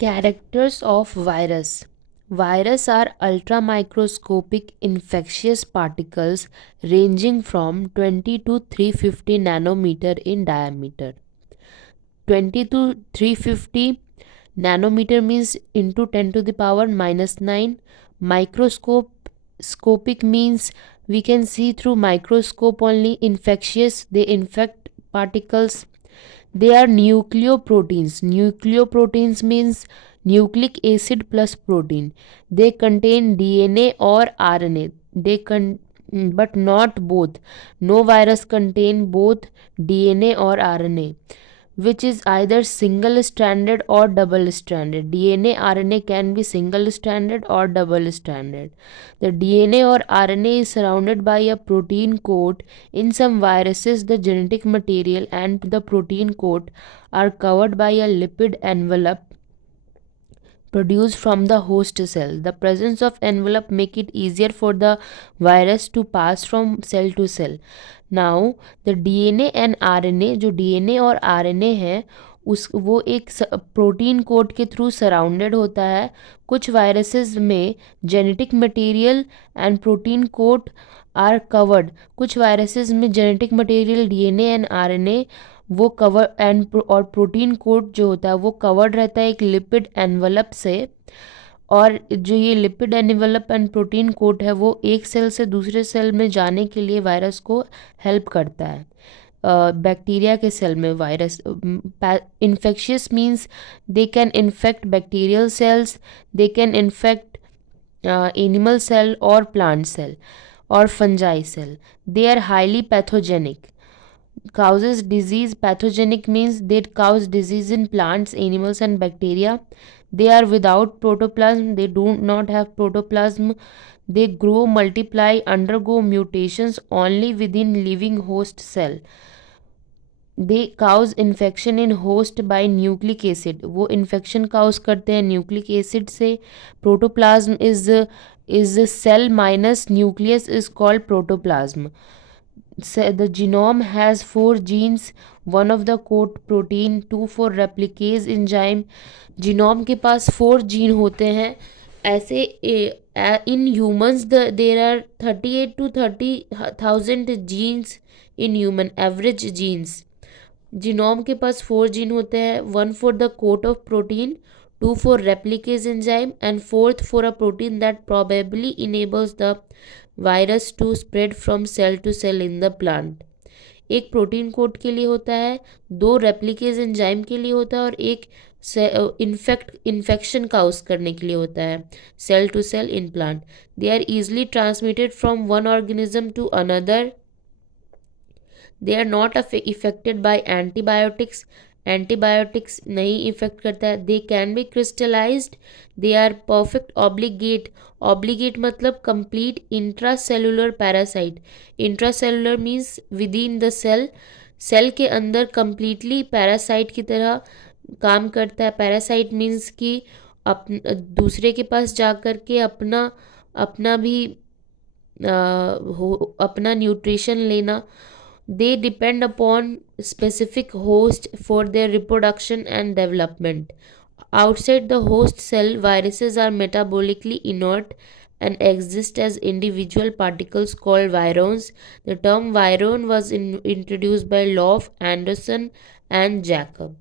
Characters of virus. Virus are ultramicroscopic infectious particles ranging from 20 to 350 nanometer in diameter. 20 to 350 nanometer means into 10 to the power minus 9. Microscopic means we can see through microscope only. Infectious, they infect particles. They are nucleoproteins. Nucleoproteins means nucleic acid plus protein. They contain DNA or RNA. But not both. No virus contain both DNA or RNA, which is either single stranded or double stranded. DNA RNA can be single stranded or double stranded. The DNA or RNA is surrounded by a protein coat. In some viruses, the genetic material and the protein coat are covered by a lipid envelope produced from the host cell. The presence of envelope make it easier for the virus to pass from cell to cell. Now the DNA and RNA, जो DNA और RNA है वो एक protein code के through surrounded होता है. कुछ viruses में genetic material and protein code are covered. कुछ वायरसेस में genetic material DNA and RNA वो कवर एंड और प्रोटीन कोड जो होता है वो कवर्ड रहता है एक लिपिड एनवलप से. और जो ये lipid envelope and protein code है वो एक सेल से दूसरे सेल में जाने के लिए वायरस को हेल्प करता है. बैक्टीरिया के सेल में virus infectious means they can infect bacterial cells, they can infect animal cell और प्लांट सेल और fungi cell. They are highly pathogenic. Causes disease. Pathogenic means they cause disease in plants, animals and bacteria. They are without protoplasm. They do not have protoplasm. They grow, multiply, undergo mutations only within living host cell. They cause infection in host by nucleic acid. वो infection cause करते हैं nucleic acid से. Protoplasm is cell minus nucleus is called protoplasm. The genome has 4 genes, one of the coat protein, 2 for replicase enzyme. genome के पास 4 gene होते हैं. ऐसे in humans there are 38 to 30,000 genes in human average genes. genome के पास 4 gene होते हैं, 1 for the coat of protein, 2 for replicase enzyme and 4th for a protein that probably enables the virus to spread from cell to cell in the plant. एक protein code के लिए होता है, 2 रेप्लिकेज enzyme के लिए होता है और एक इन्फेक्शन काउज करने के लिए होता है cell to cell in plant. They are easily transmitted from one organism to another. They are not affected by antibiotics. Antibiotics नहीं इफेक्ट करता है. They can be crystallised. They are perfect obligate. Obligate मतलब complete intracellular parasite. Intracellular means within the cell. Cell के अंदर completely parasite की तरह काम करता है. पैरासाइट मीन्स कि दूसरे के पास जा कर के अपना भी अपना न्यूट्रिशन लेना. They depend upon specific host for their reproduction and development. Outside the host cell, viruses are metabolically inert and exist as individual particles called virions. The term virion was introduced by Lof, Anderson, and Jacob.